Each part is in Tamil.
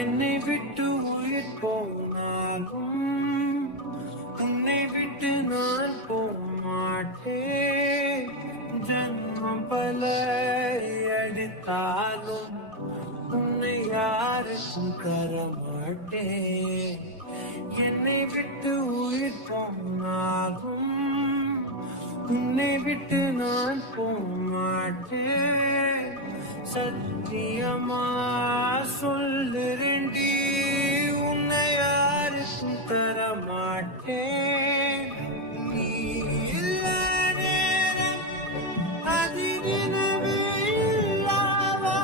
என்னை விட்டு உயிர் போனாலும் உன்னை விட்டு நான் போமாட்டேன். ஜன்மம் பல அடித்தாலும் உன்னை யாருக்கும் தரமாட்டேன். என்னை விட்டு உயிர் போனாலும் உன்னை விட்டு நான் போமாட்டேன். சத்தியமா சொல்லுறேன்டி, உன்னை யாருக்கும் தரமாட்டேன். நீ இல்ல நேரம் அதிரினவே இல்லாவானமே.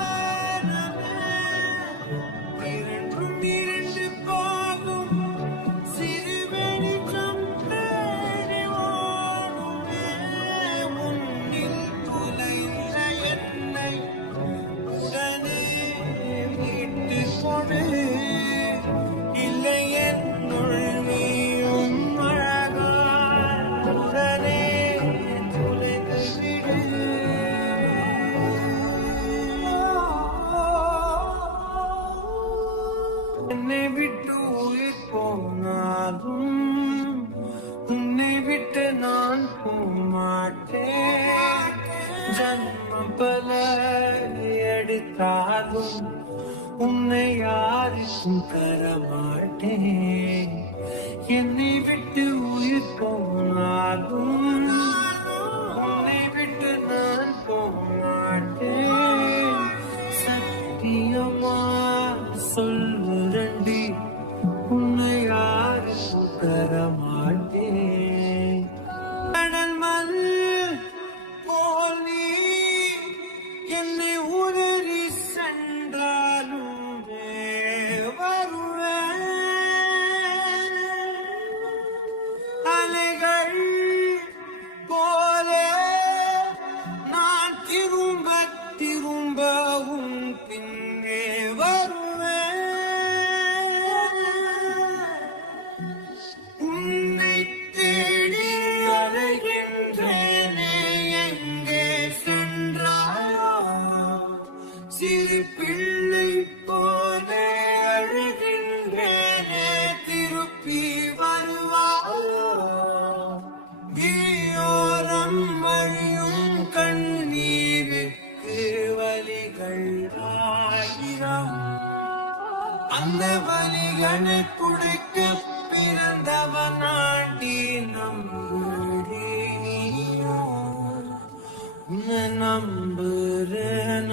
இரண்டும் இரண்டு போகும் சிறு வெளிச்சம் தேடி ஓடுமே. முன்னில் புலைந்த என்னை உடனே விட்டு கொடு. இல்லை என்னுள் நீயும் அழகாய் உடனே துளைந்து விடு. என்னை விட்டு உயிர் போனாலும் உன்னை விட்டு நான் போமாட்டேன். ஜன்மம் பல எடுத்தாலும் உன்னை யாருக்கும் தரமாட்டேன். என்னை விட்டு உயிர் போனாலும் உன்னை விட்டு நான் போமாட்டேன். சத்தியமா சொல்லுறண்டி, உன்னை யாருக்கும் தரமாட்டேன். கடல் மண் போல் நீ என்னை உதறி சென்றாலும் வருவேன். அலைகள் போல நான் திரும்ப திரும்ப உன் பின்னே வருவேன். உன்னை தேடி அலைகின்றேனே, எங்கே சென்றாயோ? சிறு பிள்ளை போல அழுகின்றேனே, திருப்பி வருவாயோ? விழியோரம் வழியும் கண்ணீருக்கு வலிகள் ஆயிரம். அந்த வலிகளை குடிக்க பிறந்தவனாண்டி நம்புறேன், உன்னை நம்புறேன்.